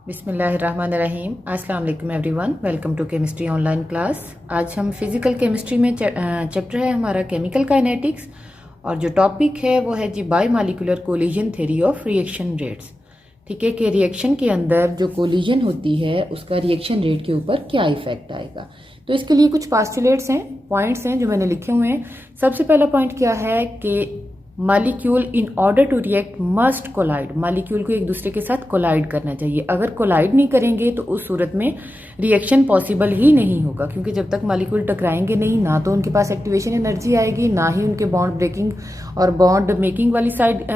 बिस्मिल्लाहिर्रहमानिर्रहीम। अस्सलाम वालेकुम everyone, welcome to chemistry online class. आज हम फिजिकल केमिस्ट्री में चैप्टर है हमारा केमिकल काइनेटिक्स, और जो टॉपिक है वो है जी bimolecular collision theory of reaction rates. ठीक है कि रिएक्शन के अंदर जो कोलिजन होती है उसका रिएक्शन रेट के ऊपर क्या इफेक्ट आएगा। तो इसके लिए कुछ पास्टुलेट्स हैं, पॉइंट्स हैं जो मैंने लिखे हुए हैं। सबसे पहला पॉइंट क्या है कि molecule in order to react must collide. Molecule को एक दूसरे के साथ कोलाइड करना चाहिए। अगर कोलाइड नहीं करेंगे तो उस सूरत में रिएक्शन पॉसिबल ही नहीं होगा, क्योंकि जब तक मॉलिक्यूल टकराएंगे नहीं, ना तो उनके पास एक्टिवेशन एनर्जी आएगी, ना ही उनके बॉन्ड ब्रेकिंग और बॉन्ड मेकिंग वाली साइड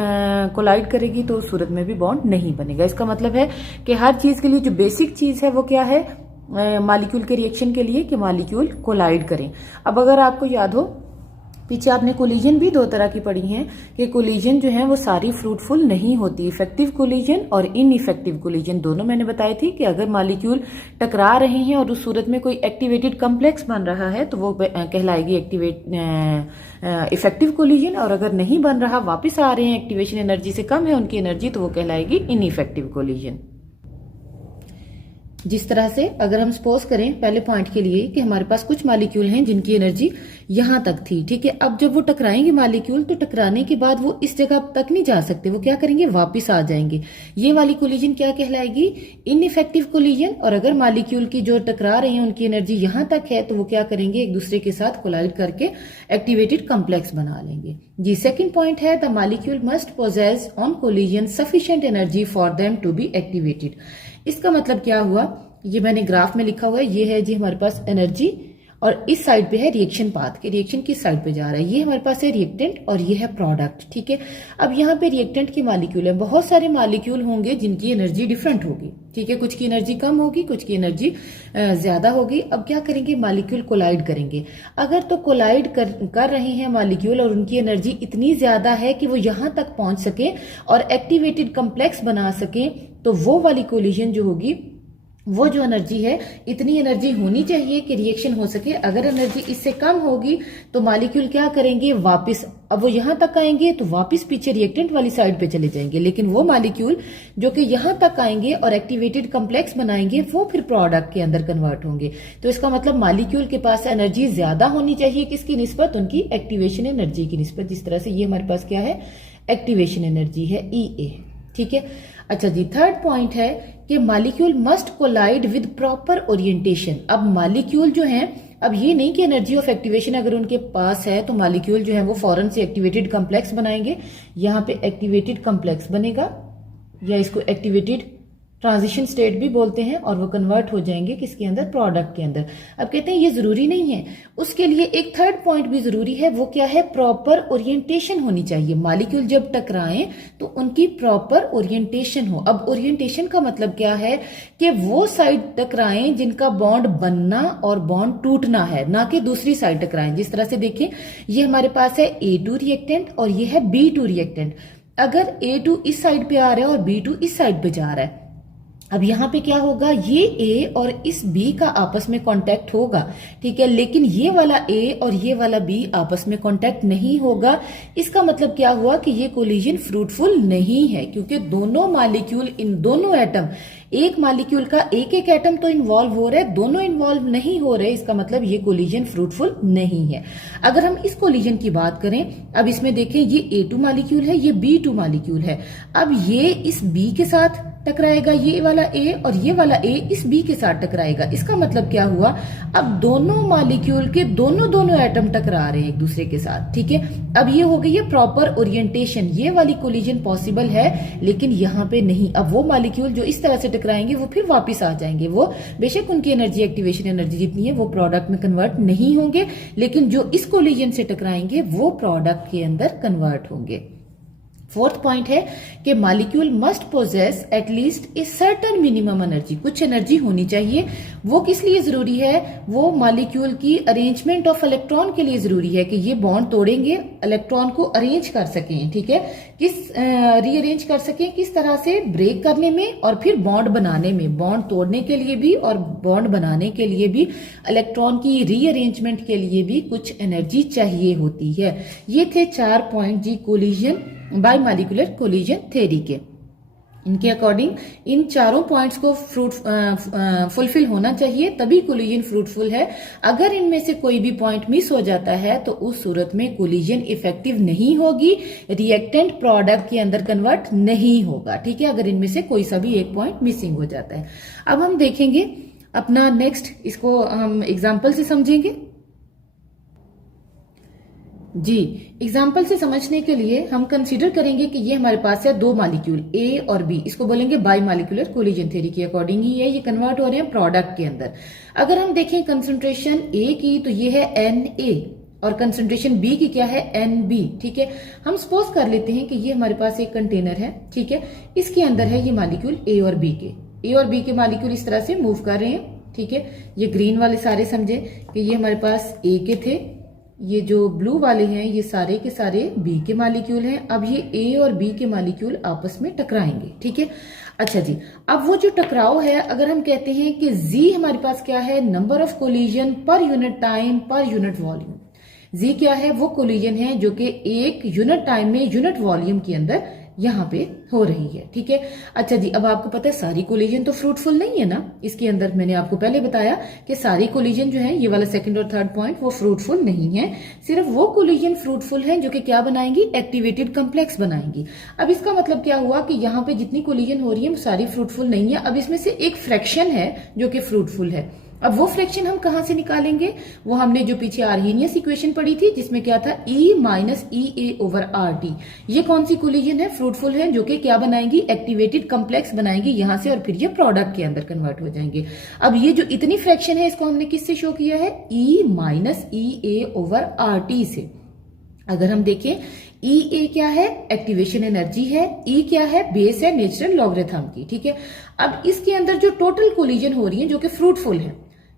कोलाइड करेगी, तो उस सूरत में भी बॉन्ड नहीं बनेगा। इसका मतलब है कि हर चीज के लिए जो बेसिक चीज है वो क्या है, मॉलिक्यूल के रिएक्शन के लिए कि मॉलिक्यूल कोलाइड करें। अब अगर आपको याद हो, पीछे आपने कोलिजन भी दो तरह की पढ़ी हैं कि कोलिजन जो है वो सारी फ्रूटफुल नहीं होती। इफेक्टिव कोलिजन और इनइफेक्टिव कोलिजन दोनों मैंने बताई थी कि अगर मॉलिक्यूल टकरा रहे हैं और उस सूरत में कोई एक्टिवेटेड कॉम्प्लेक्स बन रहा है तो वो कहलाएगी इफेक्टिव कोलिजन, और अगर नहीं बन रहा, वापस आ रहे हैं, एक्टिवेशन एनर्जी से कम है उनकी एनर्जी, तो वो कहलाएगी इनइफेक्टिव कोलिजन। जिस तरह से अगर हम सपोज करें पहले पॉइंट के लिए कि हमारे पास कुछ मॉलिक्यूल हैं जिनकी एनर्जी यहां तक थी, ठीक है। अब जब वो टकराएंगे मॉलिक्यूल, तो टकराने के बाद वो इस जगह तक नहीं जा सकते, वो क्या करेंगे, वापस आ जाएंगे। ये वाली कोलिजन क्या कहलाएगी, इनइफेक्टिव कोलिजन। और अगर मॉलिक्यूल की जो टकरा रहे हैं उनकी एनर्जी यहां तक है तो वो क्या करेंगे, एक दूसरे के साथ कोलाइड करके एक्टिवेटेड कॉम्प्लेक्स बना लेंगे। जी सेकंड पॉइंट है the molecule must possess on collision sufficient energy for them to be activated. इसका मतलब क्या हुआ, ये मैंने ग्राफ में लिखा हुआ है, ये है जी हमारे पास एनर्जी, और इस साइड पे है रिएक्शन पाथ के, रिएक्शन किस साइड पे जा रहा है, ये हमारे पास है रिएक्टेंट और ये है प्रोडक्ट, ठीक है। अब यहाँ पे रिएक्टेंट की मॉलिक्यूल है, बहुत सारे मॉलिक्यूल होंगे जिनकी एनर्जी डिफरेंट होगी, ठीक है। कुछ की एनर्जी कम होगी, कुछ की एनर्जी ज्यादा होगी। अब क्या करेंगे, मॉलिक्यूल कोलाइड करेंगे। अगर तो कोलाइड कर रहे हैं मॉलिक्यूल और उनकी एनर्जी इतनी ज्यादा है कि वो यहां तक पहुंच सके और एक्टिवेटेड कॉम्प्लेक्स बना सके, तो वो वाली कोलिजन जो होगी, वो जो एनर्जी है, इतनी एनर्जी होनी चाहिए कि रिएक्शन हो सके। अगर एनर्जी इससे कम होगी तो मॉलिक्यूल क्या करेंगे, वापस, अब वो यहां तक आएंगे तो वापस पीछे रिएक्टेंट वाली साइड पे चले जाएंगे। लेकिन वो मॉलिक्यूल जो कि यहां तक आएंगे और एक्टिवेटेड कॉम्प्लेक्स बनाएंगे, वो फिर प्रोडक्ट के अंदर कन्वर्ट होंगे। तो इसका मतलब मॉलिक्यूल के पास एनर्जी ज्यादा होनी चाहिए, किसकी निस्बत, उनकी एक्टिवेशन एनर्जी की निस्बत। जिस तरह से ये हमारे पास क्या है, एक्टिवेशन एनर्जी है EA, ठीक है। अच्छा जी, थर्ड पॉइंट है कि molecule must collide with proper orientation. अब मॉलिक्यूल जो है, अब ये नहीं कि एनर्जी ऑफ एक्टिवेशन अगर उनके पास है तो मॉलिक्यूल जो है वो फौरन से एक्टिवेटेड कॉम्प्लेक्स बनाएंगे। यहाँ पे एक्टिवेटेड कॉम्प्लेक्स बनेगा, या इसको एक्टिवेटेड ट्रांजिशन स्टेट भी बोलते हैं, और वो कन्वर्ट हो जाएंगे किसके अंदर, प्रोडक्ट के अंदर। अब कहते हैं ये जरूरी नहीं है, उसके लिए एक थर्ड पॉइंट भी जरूरी है, वो क्या है, प्रॉपर ओरिएंटेशन होनी चाहिए। मॉलिक्यूल जब टकराएं तो उनकी प्रॉपर ओरिएंटेशन हो। अब ओरिएंटेशन का मतलब क्या है कि वो साइड टकराएं जिनका बॉन्ड बनना और बॉन्ड टूटना है, ना कि दूसरी साइड टकराएं। जिस तरह से देखिए, ये हमारे पास है A2 रिएक्टेंट और ये है B2 रिएक्टेंट। अगर A2 इस साइड पे आ रहा है और B2 इस साइड पे जा रहा है, अब यहाँ पे क्या होगा, ये A और इस B का आपस में कांटेक्ट होगा, ठीक है। लेकिन ये वाला A और ये वाला B आपस में कांटेक्ट नहीं होगा। इसका मतलब क्या हुआ कि ये कोलिजन फ्रूटफुल नहीं है, क्योंकि दोनों मॉलिक्यूल, इन दोनों एटम, एक मॉलिक्यूल का एक एक एटम तो इन्वॉल्व हो रहा है, दोनों इन्वॉल्व नहीं हो रहे। इसका मतलब ये कोलिजन फ्रूटफुल नहीं है। अगर हम इस कोलिजन की बात करें, अब इसमें देखें, ये A2 मॉलिक्यूल है, ये B2 मॉलिक्यूल है। अब ये इस B के साथ टकराएगा, ये वाला A, और ये वाला A इस B के साथ टकराएगा। इसका मतलब क्या हुआ, अब दोनों मॉलिक्यूल के दोनों एटम टकरा रहे हैं एक दूसरे के साथ, ठीक है। अब ये हो गई है प्रॉपर ओरिएंटेशन, ये वाली कोलिजन पॉसिबल है, लेकिन यहाँ पे नहीं। अब वो मॉलिक्यूल जो इस तरह से टकराएंगे वो फिर वापस आ जाएंगे, वो बेशक उनकी एनर्जी, एक्टिवेशन एनर्जी जितनी है वो प्रोडक्ट में कन्वर्ट नहीं होंगे, लेकिन जो इस कोलिजन से टकराएंगे वो प्रोडक्ट के अंदर कन्वर्ट होंगे। फोर्थ पॉइंट है कि molecule must possess at least a certain minimum energy. कुछ एनर्जी होनी चाहिए। वो किस लिए जरूरी है, वो मॉलिक्यूल की अरेंजमेंट ऑफ इलेक्ट्रॉन के लिए जरूरी है कि ये बॉन्ड तोड़ेंगे, इलेक्ट्रॉन को अरेंज कर सकें, ठीक है। रीअरेंज कर सकें, किस तरह से, ब्रेक करने में और फिर बॉन्ड बनाने में। बॉन्ड तोड़ने के लिए भी और बॉन्ड बनाने के लिए भी, इलेक्ट्रॉन की रीअरेंजमेंट के लिए भी कुछ एनर्जी चाहिए होती है। ये थे 4 पॉइंट जी कोलिजन, बायोमॉलिक्यूलर कोलिजन थ्योरी के। इनके अकॉर्डिंग इन चारों पॉइंट्स को फुलफिल होना चाहिए, तभी कोलिजन फ्रूटफुल है। अगर इनमें से कोई भी पॉइंट मिस हो जाता है तो उस सूरत में कोलिजन इफेक्टिव नहीं होगी, रिएक्टेंट प्रोडक्ट के अंदर कन्वर्ट नहीं होगा। ठीक है, अगर इनमें से कोई सा भी एक पॉइंट मिसिंग हो जाता है। अब हम देखेंगे अपना नेक्स्ट, इसको हम एग्जाम्पल से समझेंगे। जी, एग्जाम्पल से समझने के लिए हम कंसीडर करेंगे कि ये हमारे पास है दो मॉलिक्यूल ए और बी, इसको बोलेंगे बाई मॉलिक्यूलर कोलिजन थ्योरी के अकॉर्डिंग ही है, ये कन्वर्ट हो रहे हैं प्रोडक्ट के अंदर। अगर हम देखें कंसंट्रेशन ए की तो ये है Na और कंसंट्रेशन बी की क्या है Nb। ठीक है, हम सपोज कर लेते हैं कि ये हमारे पास एक कंटेनर है। ठीक है, इसके अंदर है ये मॉलिक्यूल ए और बी के मॉलिक्यूल इस तरह से मूव कर रहे हैं। ठीक है, ये ग्रीन वाले सारे समझे कि ये हमारे पास ए के थे, ये जो ब्लू वाले हैं ये सारे के सारे बी के मॉलिक्यूल हैं। अब ये ए और बी के मॉलिक्यूल आपस में टकराएंगे। ठीक है, अच्छा जी, अब वो जो टकराव है, अगर हम कहते हैं कि जी हमारे पास क्या है, number of collision per unit time per unit volume. Z क्या है, वो कोलिजन है जो कि एक यूनिट टाइम में यूनिट वॉल्यूम के अंदर यहाँ पे हो रही है। ठीक है, अच्छा जी, अब आपको पता है सारी कोलिजन तो फ्रूटफुल नहीं है ना। इसके अंदर मैंने आपको पहले बताया कि सारी कोलिजन जो है, ये वाला सेकंड और थर्ड पॉइंट, वो फ्रूटफुल नहीं है। सिर्फ वो कोलिजन फ्रूटफुल है जो कि क्या बनाएंगी, एक्टिवेटेड कॉम्प्लेक्स बनाएंगी। अब इसका मतलब क्या हुआ कि यहाँ पे जितनी कोलिजन हो रही है वो सारी फ्रूटफुल नहीं है। अब इसमें से एक फ्रैक्शन है जो कि फ्रूटफुल है। अब वो फ्रैक्शन हम कहां से निकालेंगे, वो हमने जो पीछे आर्हेनियस इक्वेशन पढ़ी थी जिसमें क्या था, E माइनस EA/RT। ये कौन सी कोलिजन है, फ्रूटफुल है, जो कि क्या बनाएंगी, एक्टिवेटेड कॉम्प्लेक्स बनाएंगी यहां से, और फिर ये प्रोडक्ट के अंदर कन्वर्ट हो जाएंगे। अब ये जो इतनी फ्रैक्शन है इसको हमने किससे शो किया है, E माइनस EA/RT से। अगर हम देखें E क्या है, एक्टिवेशन एनर्जी है, E क्या है, बेस है नेचुरल लॉगरिथम की। ठीक है, अब इसके अंदर जो टोटल कोलिजन हो रही है जो कि फ्रूटफुल है,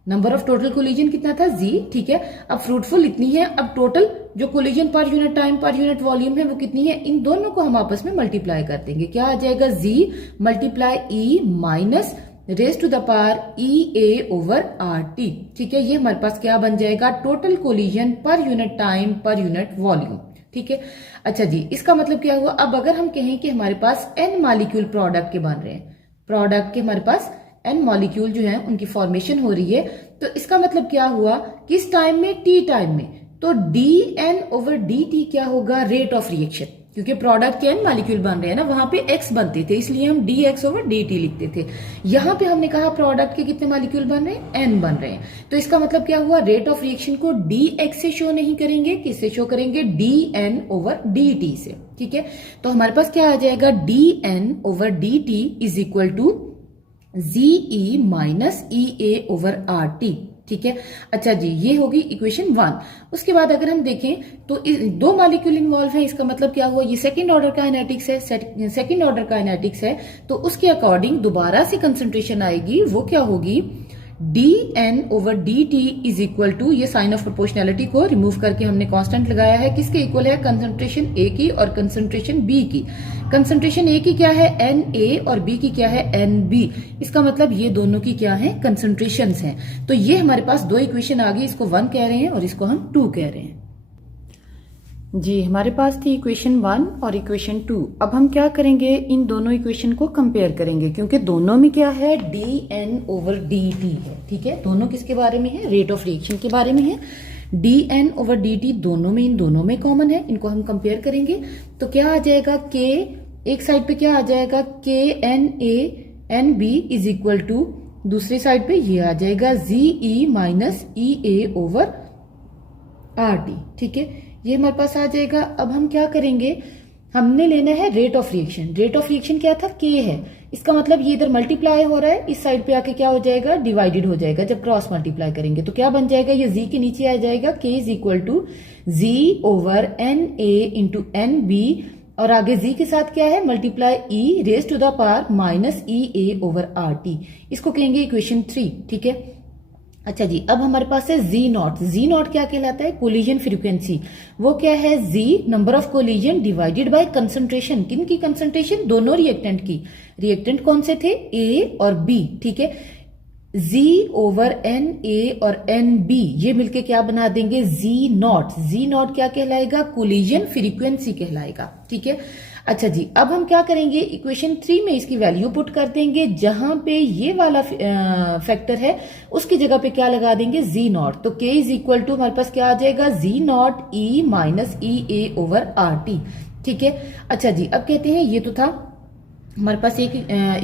नंबर ऑफ टोटल कोलिजन कितना था, जी। ठीक है, अब फ्रूटफुल इतनी है। अब टोटल जो collision per unit time per unit volume है वो कितनी है, इन दोनों को हम आपस में मल्टीप्लाई कर देंगे। क्या आ जाएगा, Z multiply E minus raise to the power EA/RT। ठीक है, ये हमारे पास क्या बन जाएगा, total collision per unit time per unit volume. ठीक है, अच्छा जी, इसका मतलब क्या हुआ, अब अगर हम कहें कि हमारे पास N मॉलिक्यूल प्रोडक्ट के बन रहे हैं, प्रोडक्ट के हमारे पास N मॉलिक्यूल जो है उनकी फॉर्मेशन हो रही है, तो इसका मतलब क्या हुआ, किस टाइम में, T टाइम में। तो dN/dt क्या होगा, रेट ऑफ रिएक्शन, क्योंकि प्रोडक्ट के N मॉलिक्यूल बन रहे हैं ना, वहां पे X बनते थे, इसलिए हम dx/dt लिखते थे। यहां पे हमने कहा प्रोडक्ट के कितने मॉलिक्यूल बन रहे हैं, N बन रहे हैं। तो इसका मतलब क्या हुआ, रेट ऑफ रिएक्शन को dx से शो नहीं करेंगे, किससे शो करेंगे, dN/dt से। ठीक है, तो हमारे पास क्या आ जाएगा, dN/dt is equal to ZE minus EA/RT। ठीक है, अच्छा जी, ये होगी इक्वेशन 1। उसके बाद अगर हम देखें तो दो मॉलिक्यूल इन्वॉल्व है, इसका मतलब क्या हुआ, ये सेकंड ऑर्डर काइनेटिक्स है, सेकंड ऑर्डर काइनेटिक्स है, तो उसके अकॉर्डिंग दोबारा से कंसंट्रेशन आएगी, वो क्या होगी, dN/dt इज इक्वल टू, ये साइन ऑफ प्रोपोर्शनैलिटी को रिमूव करके हमने कांस्टेंट लगाया है, किसके इक्वल है, कंसंट्रेशन A की और कंसंट्रेशन B की। कंसंट्रेशन A की क्या है, Na, और B की क्या है, Nb। इसका मतलब ये दोनों की क्या है, कंसंट्रेशंस हैं। तो ये हमारे पास दो इक्वेशन आ गई, इसको 1 कह रहे हैं और इसको हम 2 कह रहे हैं। जी, हमारे पास थी इक्वेशन 1 और इक्वेशन 2। अब हम क्या करेंगे, इन दोनों इक्वेशन को कंपेयर करेंगे, क्योंकि दोनों में क्या है, dN/dt है। ठीक है, दोनों किसके बारे में है, रेट ऑफ रिएक्शन के बारे में है। dN/dt दोनों में, इन दोनों में कॉमन है, इनको हम कंपेयर करेंगे तो क्या आ जाएगा, K एक साइड पे क्या आ जाएगा, KNA/NB इज इक्वल टू, दूसरी साइड पे ये आ जाएगा ZE माइनस EA/RT। ठीक है, ये हमारे पास आ जाएगा। अब हम क्या करेंगे, हमने लेना है rate of reaction. Rate of reaction क्या था, K है, इसका मतलब ये इधर मल्टीप्लाई हो रहा है, इस साइड पे आके क्या हो जाएगा, डिवाइडेड हो जाएगा। जब क्रॉस मल्टीप्लाई करेंगे तो क्या बन जाएगा, ये Z के नीचे आ जाएगा, K is equal to Z/NA into NB, और आगे Z के साथ क्या है, multiply E raise to the power minus EA/RT। इसको कहेंगे इक्वेशन 3। ठीक है, अच्छा जी, अब हमारे पास है Z0। Z0 क्या कहलाता है, कोलिजन फ्रीक्वेंसी। वो क्या है, Z number of collision divided by concentration. किन की कंसंट्रेशन, दोनों रिएक्टेंट की। रिएक्टेंट कौन से थे, A और B। ठीक है, Z/NA और NB ये मिलके क्या बना देंगे, Z0। Z0 क्या कहलाएगा, कोलिजन फ्रीक्वेंसी कहलाएगा। ठीक है। अच्छा जी, अब हम क्या करेंगे, इक्वेशन 3 में इसकी वैल्यू पुट कर देंगे। जहां पे ये वाला फैक्टर है उसकी जगह पे क्या लगा देंगे, जी नॉट। तो k इज इक्वल टू हमारे पास क्या आ जाएगा, Z naught E minus E A over R T. ठीक है। अच्छा जी, अब कहते हैं ये तो था हमारे पास एक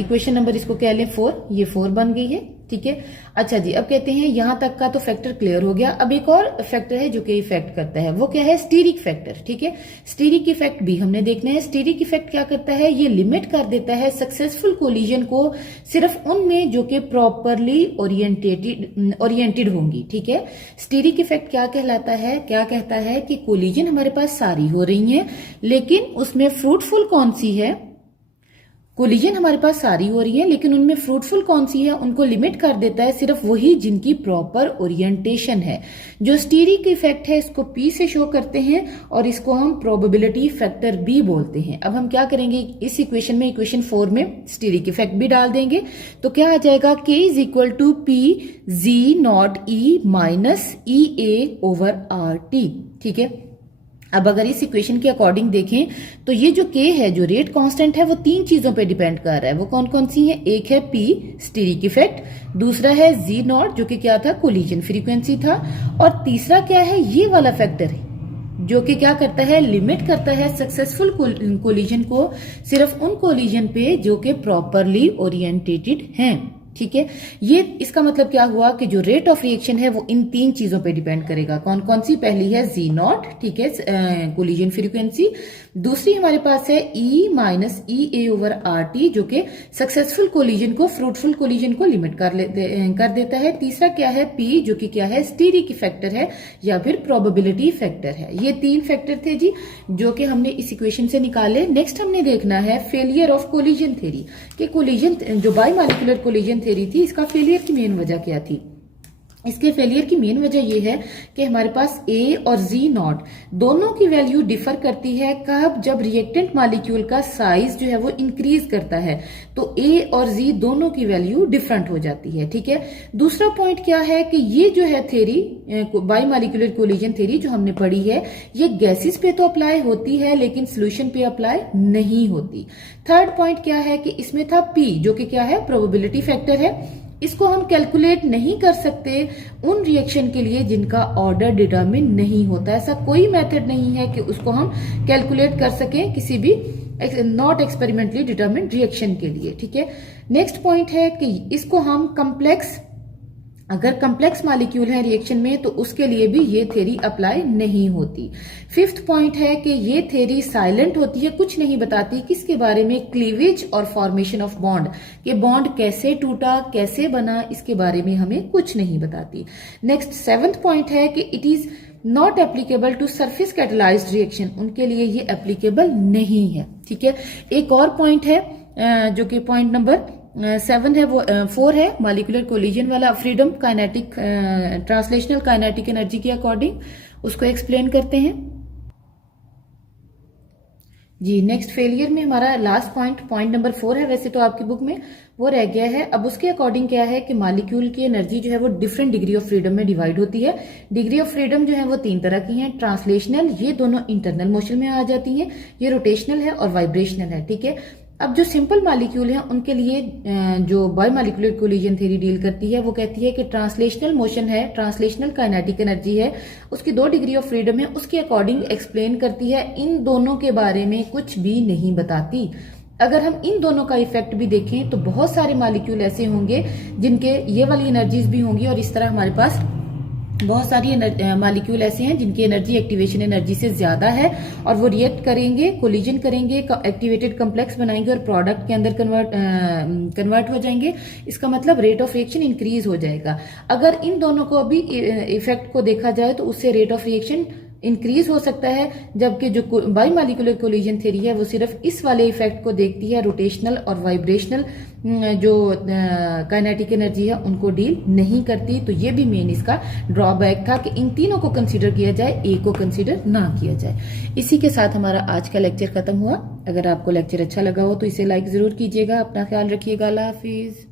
इक्वेशन नंबर, इसको कह लें 4, ये 4 बन गई है। ठीक है। अच्छा जी, अब कहते हैं यहां तक का तो फैक्टर क्लियर हो गया। अब एक और फैक्टर है जो कि इफेक्ट करता है, वो क्या है, स्टीरिक फैक्टर। ठीक है। स्टीरिक इफेक्ट भी हमने देखना है। स्टीरिक इफेक्ट क्या करता है, ये लिमिट कर देता है सक्सेसफुल कोलिजन को सिर्फ उनमें जो कि प्रॉपरली ओरिएंटेड होंगी। ठीक है। स्टीरिक इफेक्ट क्या कहलाता है, क्या कहता है कि कोलिजन हमारे पास सारी हो रही है, लेकिन उसमें फ्रूटफुल कौन सी है, कोलिजन हमारे पास सारी हो रही है लेकिन उनमें फ्रूटफुल कौन सी है, उनको लिमिट कर देता है सिर्फ वही जिनकी प्रॉपर ओरिएंटेशन है। जो स्टीरिक इफेक्ट है इसको P से शो करते हैं और इसको हम प्रोबेबिलिटी फैक्टर भी बोलते हैं। अब हम क्या करेंगे, इस इक्वेशन में, इक्वेशन 4 में स्टीरिक इफेक्ट भी डाल देंगे। तो क्या आ जाएगा, K is equal to P Z naught E minus E A over R T. ठीक है। अब अगर इस इक्वेशन के अकॉर्डिंग देखें तो ये जो K है, जो रेट कांस्टेंट है, वो 3 चीजों पे डिपेंड कर रहा है। वो कौन कौन सी है, एक है P स्टीरिक इफेक्ट, दूसरा है Z नॉट जो कि क्या था, कोलिजन फ्रीक्वेंसी था, और तीसरा क्या है, ये वाला फैक्टर है जो कि क्या करता है, लिमिट करता है सक्सेसफुल कोलिजन को सिर्फ उन कोलिजन पे जो कि प्रॉपरली ओरिएंटेटेड हैं। ठीक है। ये इसका मतलब क्या हुआ कि जो रेट ऑफ रिएक्शन है वो इन 3 चीजों पे डिपेंड करेगा। कौन कौन सी, पहली है जी नॉट, ठीक है, कोलिजन फ्रीक्वेंसी, दूसरी हमारे पास है E minus E A over R T जो कि सक्सेसफुल कोलिजन को, फ्रूटफुल कोलिजन को लिमिट कर देता है, तीसरा क्या है, P जो कि क्या है, स्टीरिक फैक्टर है या फिर प्रोबेबिलिटी फैक्टर है। ये 3 फैक्टर थे जी जो कि हमने इस इक्वेशन से निकाले। नेक्स्ट हमने देखना है फेलियर ऑफ कोलिजन थ्योरी, कि कोलिजन जो बाइमॉलिक्यूलर कोलिजन थ्योरी थी, इसका फेलियर की मेन वजह क्या थी। इसके फेलियर की मेन वजह यह है कि हमारे पास A और Z नॉट दोनों की वैल्यू डिफर करती है। कब, जब रिएक्टेंट मॉलिक्यूल का साइज जो है वो इंक्रीज करता है तो A और Z दोनों की वैल्यू डिफरेंट हो जाती है। ठीक है। दूसरा पॉइंट क्या है कि ये जो है थ्योरी, बाइमॉलिक्यूलर कोलिजन थ्योरी जो हमने पढ़ी है, ये गैसेस पे तो अप्लाई होती है लेकिन सोल्यूशन पे अप्लाई नहीं होती। थर्ड पॉइंट क्या है कि इसमें था P जो कि क्या है, प्रोबेबिलिटी फैक्टर है। इसको हम कैलकुलेट नहीं कर सकते उन रिएक्शन के लिए जिनका ऑर्डर डिटरमिन नहीं होता। ऐसा कोई मेथड नहीं है कि उसको हम कैलकुलेट कर सकें किसी भी नॉट एक्सपेरिमेंटली डिटरमिन रिएक्शन के लिए। ठीक है। नेक्स्ट पॉइंट है कि इसको हम कम्प्लेक्स, अगर कम्प्लेक्स मॉलिक्यूल है रिएक्शन में तो उसके लिए भी ये थ्योरी अप्लाई नहीं होती। फिफ्थ पॉइंट है कि ये थ्योरी साइलेंट होती है, कुछ नहीं बताती किसके बारे में, क्लीवेज और फॉर्मेशन ऑफ बॉन्ड, कि बॉन्ड कैसे टूटा, कैसे बना, इसके बारे में हमें कुछ नहीं बताती। नेक्स्ट 7th पॉइंट है कि it is not applicable to surface catalysed reaction, उनके लिए ये एप्लीकेबल नहीं है। ठीक है। एक और पॉइंट है जो कि पॉइंट नंबर 7 है, वो 4 है, मॉलिक्यूलर कोलिजन वाला, freedom kinetic, translational kinetic energy के अकॉर्डिंग, उसको एक्सप्लेन करते हैं जी। नेक्स्ट फेलियर में हमारा लास्ट पॉइंट नंबर 4 है, वैसे तो आपकी बुक में वो रह गया है। अब उसके अकॉर्डिंग क्या है कि मॉलिक्यूल की एनर्जी जो है वो डिफरेंट डिग्री ऑफ फ्रीडम में डिवाइड होती है। डिग्री ऑफ फ्रीडम जो है वो 3 तरह की हैं, ट्रांसलेशनल, ये दोनों इंटरनल मोशन में आ जाती हैं, ये रोटेशनल है और वाइब्रेशनल है। ठीक है। अब जो सिंपल मॉलिक्यूल है उनके लिए जो बाइमॉलिक्यूलर कोलिजन थ्योरी डील करती है, वो कहती है कि ट्रांसलेशनल मोशन है, ट्रांसलेशनल काइनेटिक एनर्जी है, उसकी 2 डिग्री ऑफ फ्रीडम है, उसके अकॉर्डिंग एक्सप्लेन करती है। इन दोनों के बारे में कुछ भी नहीं बताती। अगर हम इन दोनों का इफेक्ट भी देखें तो बहुत सारे मॉलिक्यूल ऐसे होंगे जिनके ये वाली एनर्जीज भी होंगी, और इस तरह हमारे पास बहुत सारी मॉलिक्यूल ऐसे हैं जिनकी एनर्जी एक्टिवेशन एनर्जी से ज्यादा है, और वो रिएक्ट करेंगे, कोलिजन करेंगे, एक्टिवेटेड कॉम्प्लेक्स बनाएंगे और प्रोडक्ट के अंदर कन्वर्ट हो जाएंगे। इसका मतलब रेट ऑफ रिएक्शन इंक्रीज हो जाएगा। अगर इन दोनों को भी इफेक्ट को देखा जाए तो उससे रेट ऑफ रिएक्शन इंक्रीज हो सकता है, जबकि जो बाइमॉलिक्यूलर कोलिजन थ्योरी है वो सिर्फ इस वाले इफेक्ट को देखती है, रोटेशनल और वाइब्रेशनल जो काइनेटिक एनर्जी है उनको डील नहीं करती। तो ये भी मेन इसका ड्रॉबैक था कि इन तीनों को कंसीडर किया जाए, एक को कंसीडर ना किया जाए। इसी के साथ हमारा आज का लेक्चर खत्म हुआ। अगर आपको लेक्चर अच्छा लगा हो तो इसे लाइक जरूर कीजिएगा। अपना ख्याल रखिएगा। अल्लाह हाफिज।